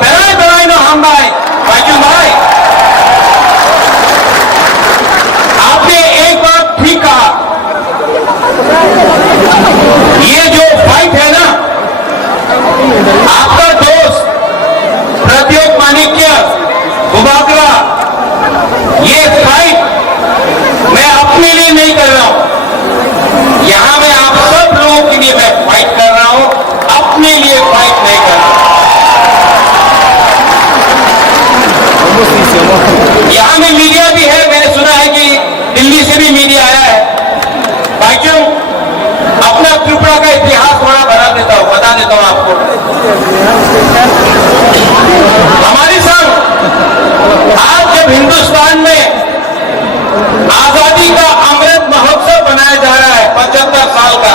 berai no hambai Bhaichung भाई, आपने एक बात ठीक कहा, ये जो फाइट है ना, आपका दोस्त प्रत्योग माणिक्य बुबागरा, ये फाइट मैं अपने लिए नहीं कर रहा हूं, यहां मैं आप सब लोगों के लिए मैं फाइट कर रहा हूं, अपने लिए फाइट नहीं कर रहा हूं। यहां में मीडिया भी है, मैंने सुना है कि दिल्ली से भी मीडिया आया है। भाइयों, अपना त्रिपुरा का इतिहास थोड़ा बता देता हूं आपको। हमारे संग आज जब हिंदुस्तान में आजादी का अमृत महोत्सव बनाया जा रहा है 75 साल का,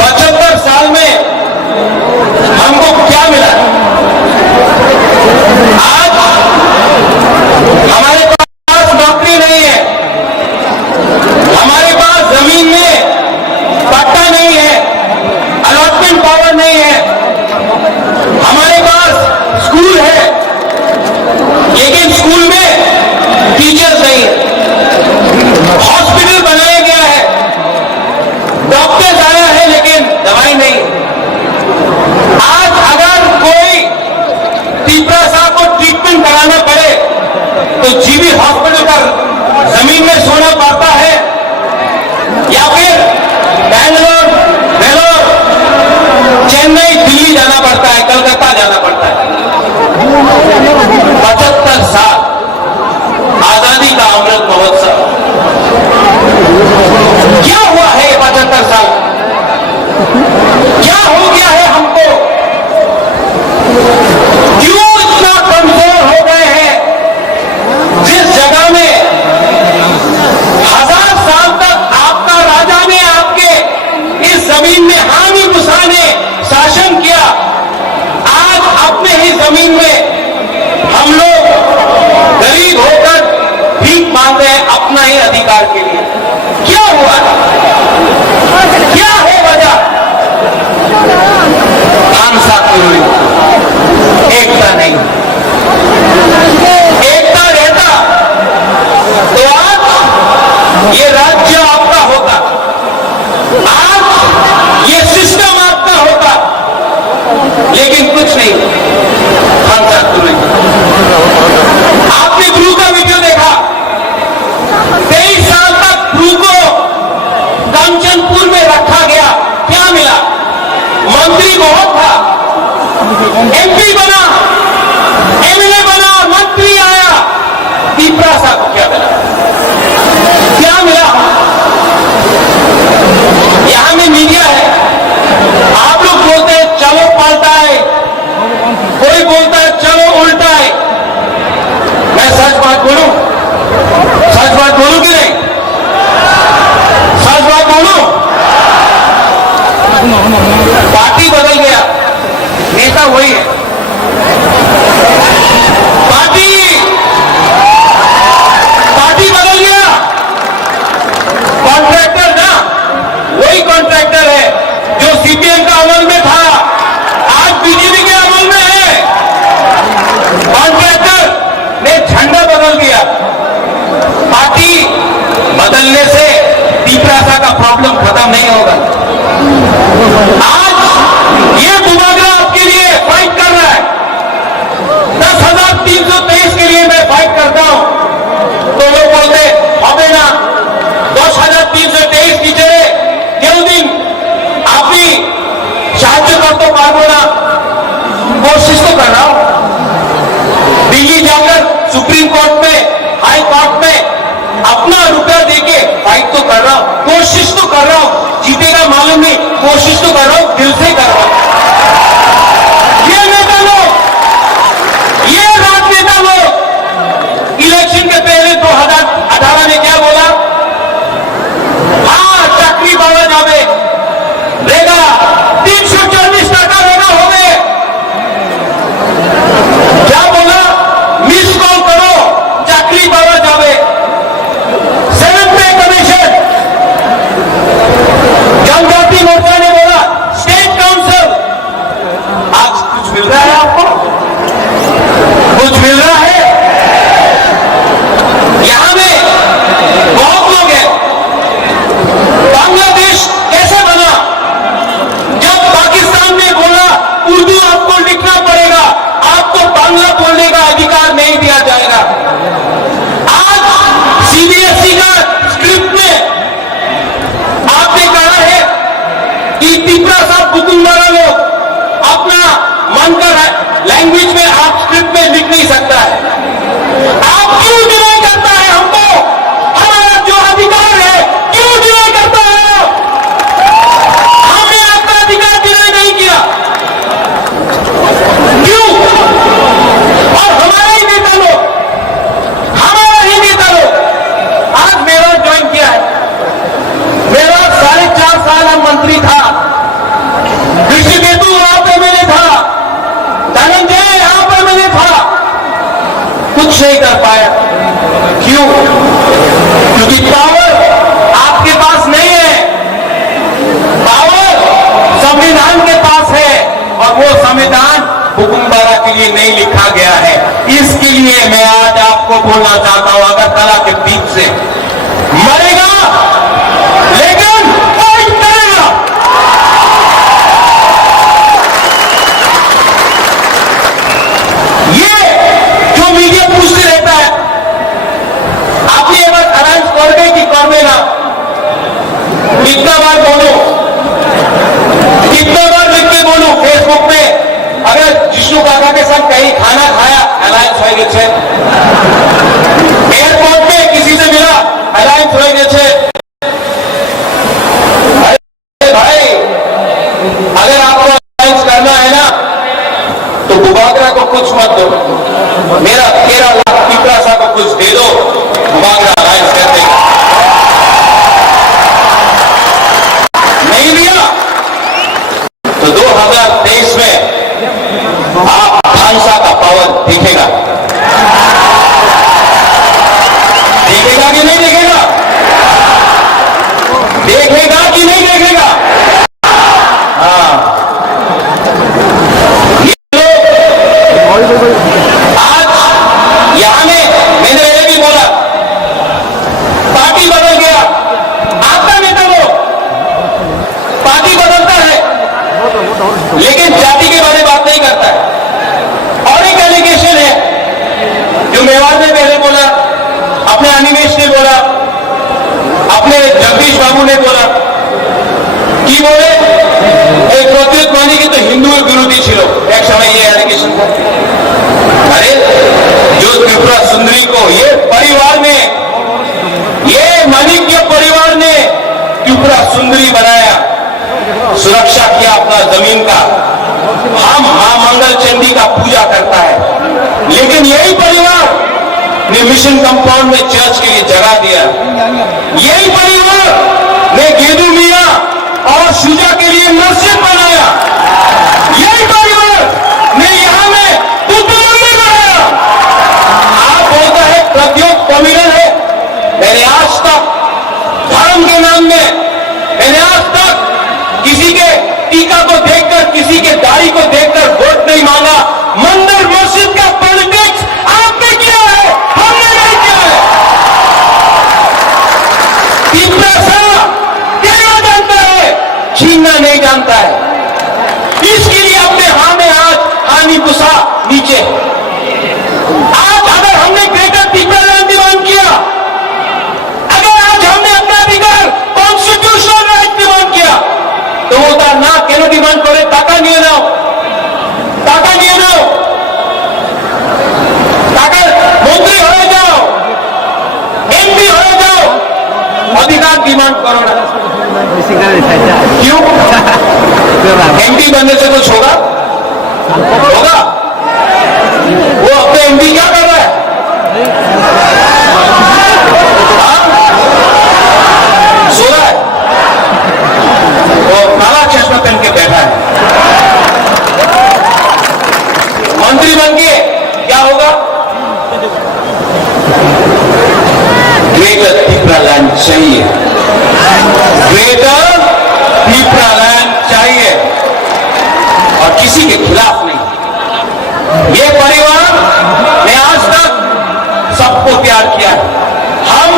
75 साल में हमको क्या मिला? आज हमारे पास नौकरी नहीं है, हमारे पास जमीन में पट्टा नहीं है, अलॉटमेंट पावर नहीं है, हमारे पास स्कूल है लेकिन स्कूल में टीचर्स नहीं है, हॉस्पिटल बनाया गया है, डॉक्टर्स आया है लेकिन दवाई नहीं। आज अगर कोई त्रिपुरा साहब को ट्रीटमेंट कराना पड़े तो जीबी हॉस्पिटल का जमीन में सोना पड़ता है या फिर बैंगलोर, वेलोर, चेन्नई, दिल्ली जाना पड़ता है, कलकत्ता जाना पड़ता है। 75 साल आजादी का अमृत महोत्सव, क्या हुआ है 75 साल? क्या हो गया है हमको? क्यों इतना कमजोर हो गए हैं? जिस जगह में 1000 साल तक आपका राजा ने आपके इस जमीन में हामी गुस्सा ने शासन किया, आज अपने ही जमीन में हम लोग गरीब होकर भीख मांग रहे हैं अपना ही अधिकार के लिए। क्या हुआ? क्या है वजह? एकता नहीं, एकता रहता तो आज ये राज्य आपका होता, आज ये सिस्टम आपका होता, लेकिन कुछ नहीं। आपने गुरु का वीडियो देखा, 23 साल तक गुरु को कंचनपुर में रखा गया, क्या मिला? मंत्री बहुत था, एमपी बना, एमएलए बना, मंत्री आया, त्रिपुरा साहब को क्या मिला? क्या मिला? यहां में मीडिया है, आप लोग बोलते हैं चलो पलटा है, कोई बोलता है चलो उल्टा है। मैं सच बात बोलूं कि नहीं? सच बात बोलूं? पार्टी बदल गया, नेता वही है। पार्टी बदल गया, कॉन्ट्रैक्टर ना वही कॉन्ट्रैक्टर है जो सीपीएम का अमल में था, आज बीजेपी के अमल में है। कॉन्ट्रैक्टर ने झंडा बदल दिया। पार्टी बदलने से त्रिपुरा का प्रॉब्लम खत्म नहीं होगा। आज ये बुबागरा आपके लिए फाइट कर रहा है, मिल रहा है आपको? कुछ मिल रहा है? यहां में बहुत लोग हैं। बांग्लादेश कैसे बना? जब पाकिस्तान ने बोला उर्दू आपको लिखना पड़ेगा, आपको बांग्ला बोलने का अधिकार नहीं दिया जाएगा। आज सीबीएसई का स्क्रिप्ट में आपने कहा है कि तिपरा साहब बुकुंबारा लोग अपना मन का लैंग्वेज में आप स्क्रिप्ट में लिख नहीं सकता है। आप क्यों डिनाई करता है हमको? हमारा जो अधिकार है क्यों डिनाई करता है? हमने आपका अधिकार डिनाई नहीं किया, क्यों? और हमारा ही नेता लोग आज मेरा ज्वाइन किया है। मेरा 4.5 साल मंत्री था, कृषि केतु वहां पे मैंने था, धनंजय यहां पर मैंने था, कुछ नहीं कर पाया। क्यों? क्योंकि पावर आपके पास नहीं है, पावर संविधान के पास है, और वो संविधान हुकुमबारा के लिए नहीं लिखा गया है। इसके लिए मैं आज आपको बोलना चाहता हूं, अगरतला के बीच से मरेगा लेकिन फाइट करेगा। ये जो मीडिया पूछते रहता है, आपने ये बात अनाउंस कर गए कि कर देना, कितना बार बोलो, कितना बार लिख के बोलो फेसबुक पे? अगर जिष्णु काका के साथ कहीं खाना खाया अलायंस हो गए, एयरपोर्ट पे किसी से मिला अलायंस हो गए, अरे भाई अगर आपको अलायंस करना है ना तो बुबागरा को कुछ मत दो, मेरा 13 लाख तिपरा सा को कुछ दे दो, बुबागरा अलायंस कर देगा। नहीं दिया तो 2023 में आप भांसा का पावर दिखेगा, देखेगा कि नहीं देखेगा? देखेगा कि नहीं देखेगा? हाँ, आज यहां में मैंने ये भी बोला, पार्टी बदल गया, आपका नेता वो पार्टी बदलता है लेकिन जाति के बारे में बात नहीं करता है। और एक एलिगेशन है जो मेवाड़ ने पहले बोला, अपने अनिमेश ने बोला, अपने जगदीश बाबू ने बोला कि बोले एक प्रत्युत मानी की तो हिंदू विरोधी छिलो एक समय ये एलिगेशन था। अरे जो त्रिपुरा सुंदरी को ये परिवार ने, ये माणिक्य परिवार ने त्रिपुरा सुंदरी बनाया, सुरक्षा किया अपना जमीन का, हम मां मंगल चंडी का पूजा करता है, लेकिन यही परिवार ने मिशन कंपाउंड में चर्च के लिए जगह दिया, यही परिवार ने गेदू मिया और शुजा के लिए मस्जिद बनाया, यही परिवार ने यहां में बुद्ध मंदिर बनाया। आप बोलता है प्रत्युत कम्युनल है, मैंने आज तक धर्म के नाम में, मैंने आज तक किसी के टीका को देखकर, किसी के दाढ़ी को देखकर वोट नहीं मांगा। मंदिर मस्जिद का पॉलिटिक्स आपने किया है, हमने नहीं किया है। तिपरा सा देना जानता है, छीनना नहीं जानता है। इसके लिए अपने हाथ में हानि गुस्सा नीचे। आज अगर हमने ग्रेटर तिपरा लैंड डिमांड किया, अगर आज हमने अपना अधिकार कॉन्स्टिट्यूशनल राइट डिमांड किया, तो वो ना केनो डिमांड करे टाका निये नाओ, टाका निये नाओ, टाका मंत्री हो जाओ, एमपी हो जाओ, अधिकार डिमांड करो ना। क्यों? एमपी बनने से कुछ होगा? होगा? वो अपने एमपी क्या कर रहा है? सो रहा है, वो काला चश्मा पहन के बैठा है। मंत्री बन के क्या होगा? ग्रेटर तिपरा लैंड चाहिए, ग्रेटर तिपरा लैंड चाहिए, और किसी के खिलाफ नहीं। ये परिवार ने आज तक सबको प्यार किया है। हम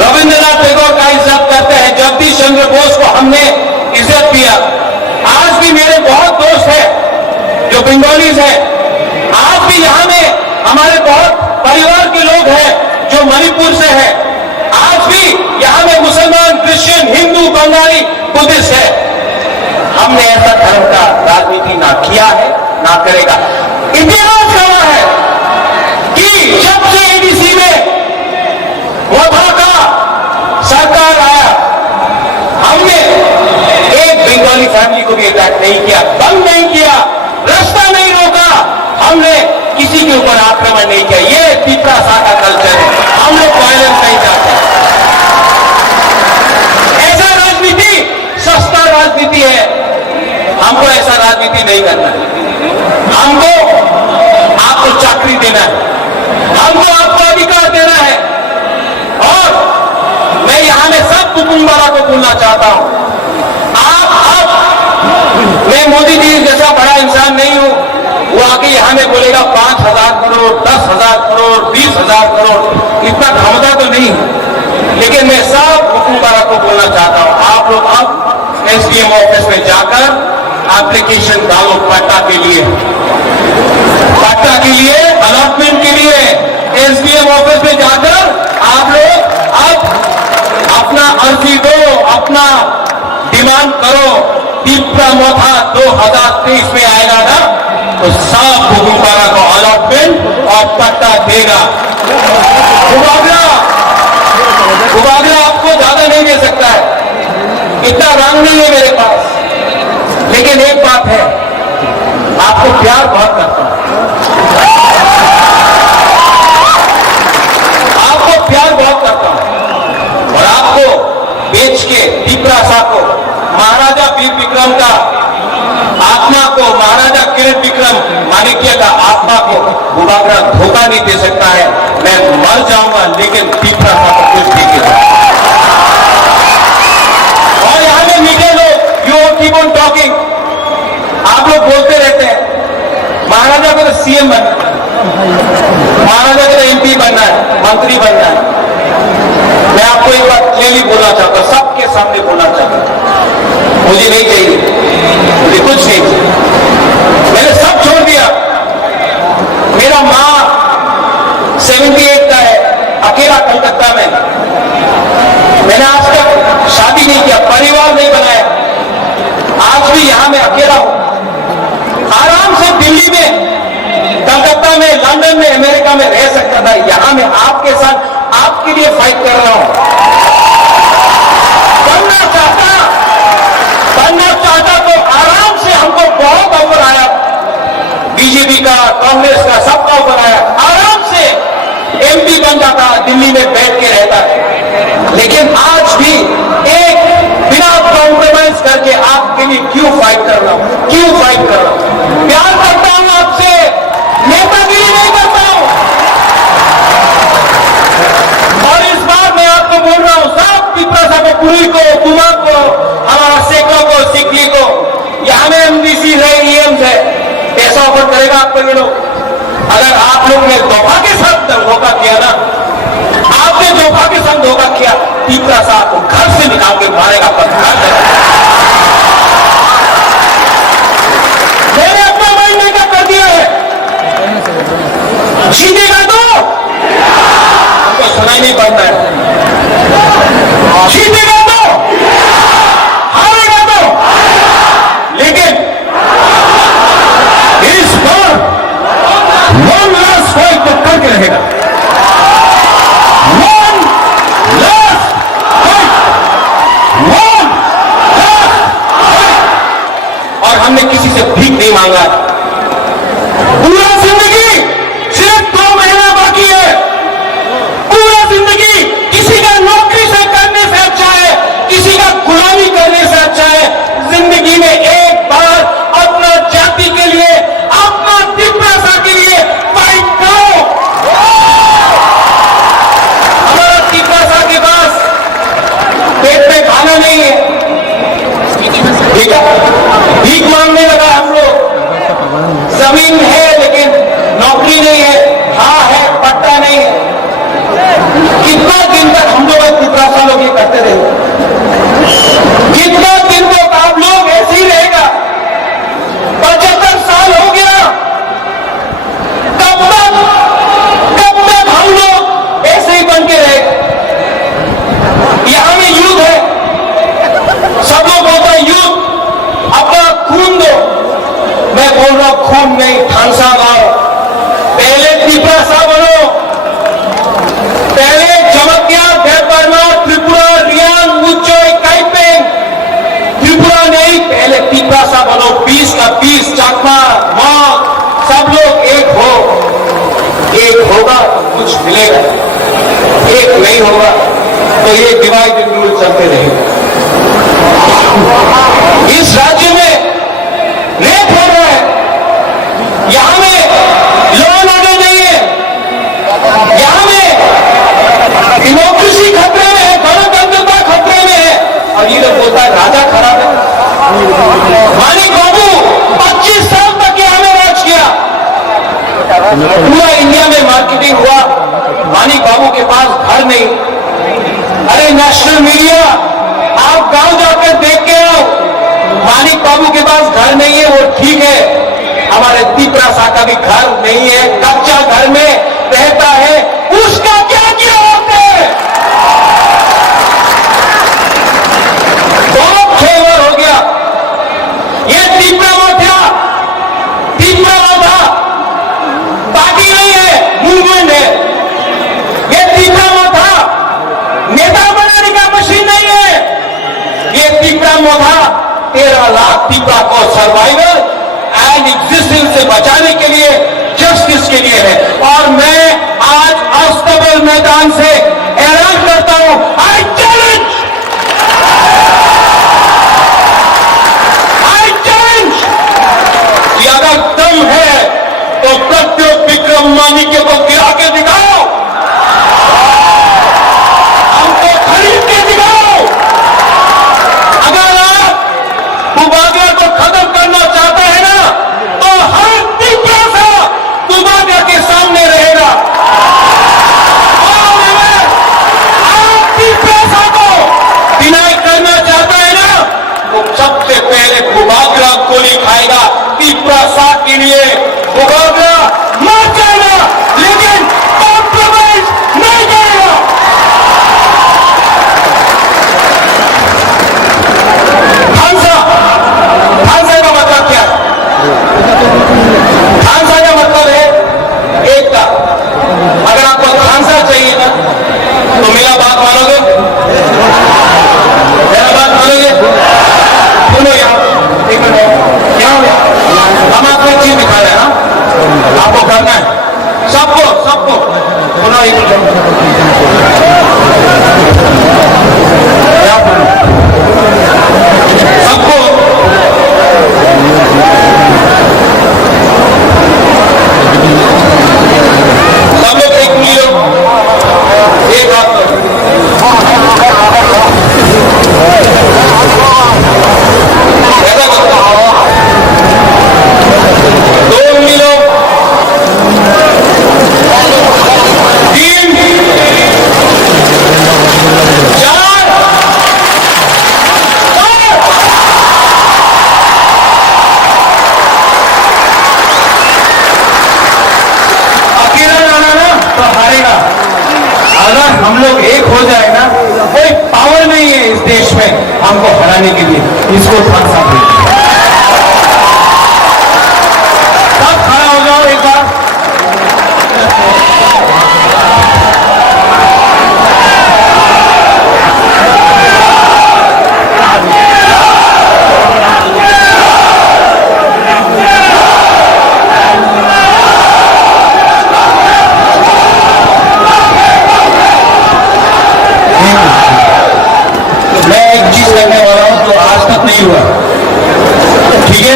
रविंद्रनाथ टैगोर का इज्जत करते हैं, जगदीश चंद्र बोस को हमने इज्जत दिया। आज भी मेरे बहुत दोस्त हैं जो बंगालीज हैं, आज भी यहां में हमारे बहुत परिवार के लोग हैं जो मणिपुर से हैं, आज भी यहां में मुसलमान, क्रिश्चियन, हिंदू, बंगाली, बुद्धिस्ट है। हमने ऐसा धर्म का राजनीति ना किया है ना करेगा। इतिहास गवाह है कि जब से एडीसी में वफा का सरकार आया, हमने एक बंगाली फैमिली को भी अटैक नहीं किया, बंद नहीं किया, रास्ता नहीं रोका, हमने किसी के ऊपर आक्रमण नहीं किया। ये तिपरासा का कल्चर है, हम लोग वायलेंस नहीं चाहते। ऐसा राजनीति सस्ता राजनीति है, हमको ऐसा राजनीति नहीं करना है। हमको आपको चाकरी देना है, हमको आपको अधिकार देना है। और मैं यहां में सब कुटुंबा को बोलना चाहता हूं, मैं मोदी जी जैसा बड़ा इंसान नहीं हूं, वो आके यहां में बोलेगा 5,000 करोड़, 10,000 करोड़, 20,000 करोड़, इतना क्षमता तो नहीं है। लेकिन मैं सब कुटुंबा को बोलना चाहता हूं, आप लोग अब एसडीएम ऑफिस में जाकर एप्लीकेशन डालो पट्टा के लिए, अलॉटमेंट के लिए। एसडीएम ऑफिस में जाकर आप लोग अब अपना अर्जी दो, अपना डिमांड करो। तिपरा मोथा 2023 में आएगा ना, तो सब भूमिकारा को अलॉटमेंट और पट्टा देगा। गुबागरा आपको ज्यादा नहीं दे सकता है, इतना रंग नहीं है मेरे पास, लेकिन एक बात है, आपको प्यार बहुत करता हूं, आपको प्यार बहुत करता हूं। और आपको बेच के तिपरासा को, महाराजा वीर विक्रम का आत्मा को, महाराजा किरण विक्रम माणिक्य का आत्मा को गुबागरा धोखा नहीं दे सकता है। मैं मर जाऊंगा लेकिन तिपरासा को कुछ नहीं दे सकता। और यहां में मीडिया लोग, यू कीप ऑन टॉकिंग, आप लोग बोलते रहते हैं महाराजा को तो सीएम बनना है, महाराजा को तो एमपी बनना है, मंत्री बनना है। मैं आपको एक बात क्लियरली बोलना चाहता हूं, सबके सामने बोलना चाहता हूं, मुझे नहीं चाहिए, मुझे कुछ नहीं चाहिए, मैंने सब छोड़ दिया। मेरा मां 78 का है, अकेला कलकत्ता में, मैंने आज तक शादी नहीं किया, परिवार नहीं बनाया, आज भी यहां मैं अकेला हूं। आराम से दिल्ली में, कलकत्ता में, लंदन में, अमेरिका में रह सकता था, यहां मैं आपके साथ आपके लिए फाइट कर रहा हूं। बनना चाहता तो आराम से, हमको बहुत ऑफर आया, बीजेपी का, कांग्रेस का, सबका ऑफर आया, आराम से एमपी बन जाता, दिल्ली में बैठ के रहता। लेकिन आज भी एक बिना कॉम्प्रोमाइज करके आपके लिए क्यों फाइट कर रहा हूं, क्यों फाइट कर रहा हूं? प्यार करता हूं आपसे, नेतागिरी नहीं करता हूं। और इस बार मैं आपको बोल रहा हूं, सब तिपरासा को, पुरी को, कुमार को, हमारा सेको को, सिकली को, यहां में एमडीसी है, ईएम्स है, पैसा ऑफर करेगा आपको ये लोग। अगर आप लोग ने धोखा के साथ धोखा किया ना, आपने धोखा के साथ धोखा किया, तिपरासा को घर से निकाल के मारेगा, मैंने अपना माइंड मेकअप कर दिया है। जीतेगा तो हमको सुनाई नहीं पड़ता है, जीतेगा तो, हारेगा तो, लेकिन इस बार वन लास्ट फाइट तो करके रहेगा, one last fight, one last fight. और हमने किसी से भीख नहीं मांगा, पूरा जिंदगी सिर्फ 2 महीना बाकी है, पूरा जिंदगी किसी का नौकरी से करने से अच्छा है, किसी का गुलामी करने से अच्छा है। जिंदगी में एक बार अपना जाति के लिए, अपना तिपरासा के लिए फाइट करो। हमारा तिपरासा के पास पेट में खाना नहीं है, ठीक है, भीख मांगने लगा हम लोग, जमीन है लेकिन पार्टी नहीं है, हाँ है, पट्टा नहीं है। कितना दिन तक हम लोग 15 सालों ये करते रहे? कितना दिन तक आप लोग ऐसे ही रहेगा? 75 साल हो गया, कब तक हम लोग ऐसे ही बन के रहेगा? यहां में यूथ है, सब लोग बोलते हैं यूथ अपना खून दो। मैं बोल रहा हूं खून नहीं, थानसा गाओ। पहले तिपरासा बनो, पहले जमकिया, देवबर्मा, त्रिपुरा, रियांग, उच्चोई, काइपेंग, त्रिपुरा नहीं, पहले तिपरासा बनो। 20 का 20, चाकमा, मां, सब लोग एक हो। एक होगा तो कुछ मिलेगा, एक नहीं होगा तो ये डिवाइड एंड रूल चलते रहेगा। इस राज्य में रेप हो रहा है, यहां में लॉ एंड ऑर्डर नहीं है, यहां में डेमोक्रेसी खतरे में है, गणतंत्रता खतरे में है, और ये लोग बोलता है राजा खराब है। मानिक बाबू 25 साल तक यहां में राज किया, पूरा इंडिया में मार्केटिंग हुआ। मानिक बाबू के पास घर नहीं। अरे नेशनल मीडिया, आप गांव जाकर देख के आओ, मानिक बाबू के पास घर नहीं है, वो ठीक है। हमारे तिपरासा का भी घर नहीं है, कच्चा घर में रहता है, उसका क्या किया आपने? बहुत फेवर हो गया। ये तिपरा था, पार्टी नहीं है, मूवमेंट है। ये तिपरा था, नेता बनाने का मशीन नहीं है। ये तिपरा था 13 लाख तिपरा को सर्वाइवल एंड एग्जिस्टेंस से बचाने के लिए, जस्टिस के लिए है। और मैं आज अस्तबल मैदान से ऐलान करता हूं, आई चैलेंज कि अगर दम है तो प्रत्युत विक्रम मानिक्य को गिरा के दिखाओ, हमको खरीद के दिखाओ। अगर आप दुबाग्या को खत्म करना चाहते हैं ना, तो हर तिपरासा दुबाग्या के सामने रहेगा। और अगर आप तिपरासा को डिनाई करना चाहते हैं ना, तो सबसे पहले दुबाग्या गोली खाएगा। तिपरासा के लिए दुबाग्या मर जाएगा, लेकिन कॉम्प्रोमाइज नहीं करेगा। थानसा का मतलब क्या है? थानसा का मतलब है एकता। अगर आपको थानसा चाहिए ना, तो मेरा बात मानोगे? मेरा बात मानोगे? सुनो यहाँ, एक मिनट, यहाँ हम आपको एक चीज दिखा रहे हैं ना, आपको करना है सबको सुनो, एक मिनट, सबको सब लोग एक मिलो, एक हाथ करो। ऐसा करता हूं, 2 मिलो, 3, 4, 5। अकेला जाना ना तो हारेगा। अगर हम लोग एक हो जाए ना, कोई पावर नहीं है इस देश में हमको हराने के लिए। इसको थानसा सब खड़ा हो जाओ एक बार। मैं एक चीज करने वाला हूं जो आज तक नहीं हुआ, ठीक है?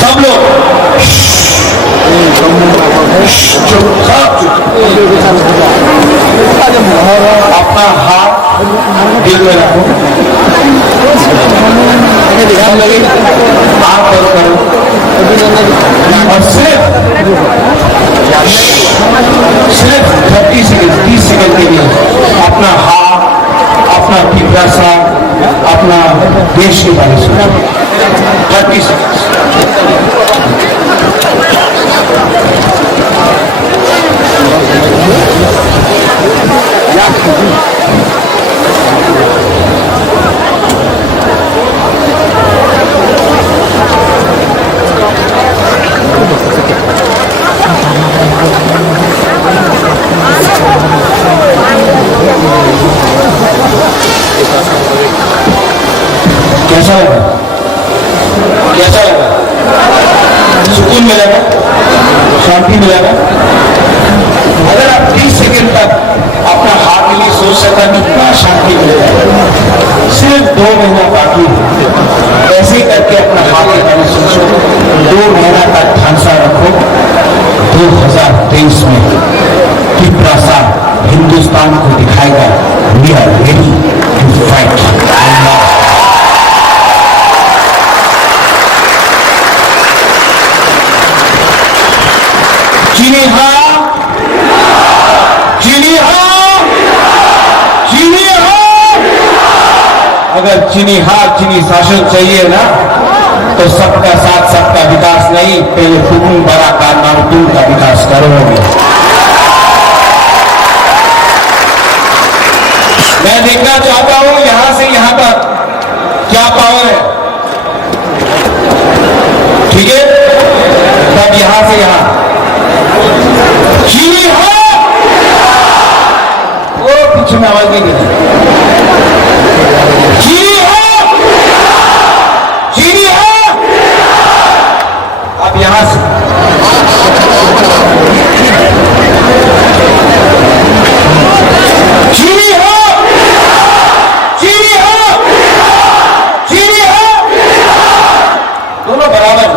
सब लोग अपना हाथ दिल में रखो, हाथ और करो, और सिर्फ देश के बारे में सोचो। 30 सेकेंड्स। कैसा लगा? कैसा लगा? सुकून मिलेगा, शांति मिलेगा। अगर आप 30 सेकेंड तक अपना हाथ के लिए सोच सकता कितना शांति मिलेगा। सिर्फ 2 महीना बाकी है, ऐसे करके अपना हाथ के बारे में सोचो। 2 महीना तक ढांचा रखो। 2023 में त्रिपुरा हिंदुस्तान को दिखाएगा we are ready to fight. चीनी हाँ, चीनी हाँ, चीनी हाँ। अगर चीनी हाँ, चीनी शासन चाहिए ना, तो सबका साथ सबका विकास नहीं, पहले तुम बड़ा कारनामा तुम का विकास करोगे। मैं देखना चाहता हूं यहां से यहां तक क्या पावर है, ठीक है? तब यहां से यहां चीनी हो, वो पीछे में आवाज नहीं देती। चीनी हो, चीनी हो। अब यहां से चीनी हो, चीनी हो, चीनी हो, दोनों बराबर।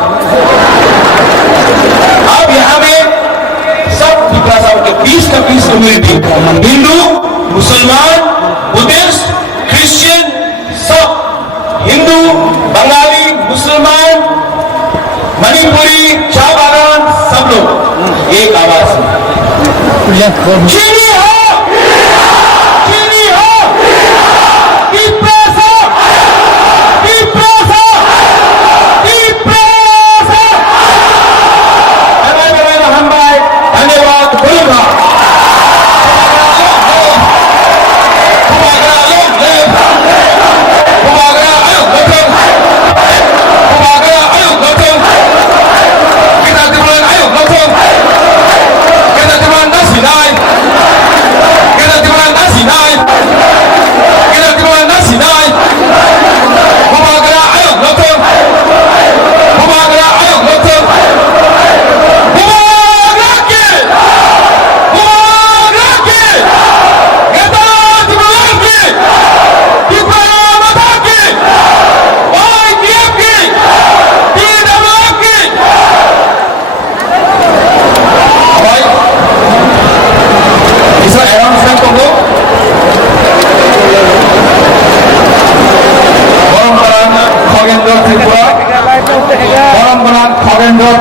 अब यहां में सब के 20 का 20 कम्युनिटी, हिंदू, मुसलमान, बुद्धिस्ट, क्रिश्चियन, सब हिंदू, बंगाली, मुसलमान, मणिपुरी, चाय बागान, सब लोग एक आवाज में चीनी हो, चीनी हो, की पैसा, की पैसा, की पैसा। हम भाई धन्यवाद बोलूंगा।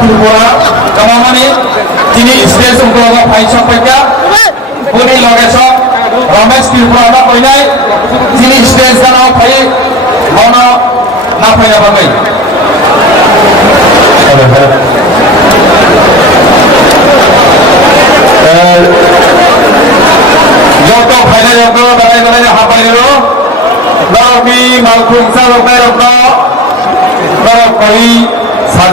त्रिपुरा कमाने जिनी स्टेज उनको फाइसा पैका पुरी लगेछ रमेश त्रिपुरा मा पहिनै जिनी स्टेज का नाम फाइ मन ना फाइना बगै जो तो फाइना जको बनाइ बनाइ हापाइरो लामी मालखुंसा रोकै रोक्न र कहि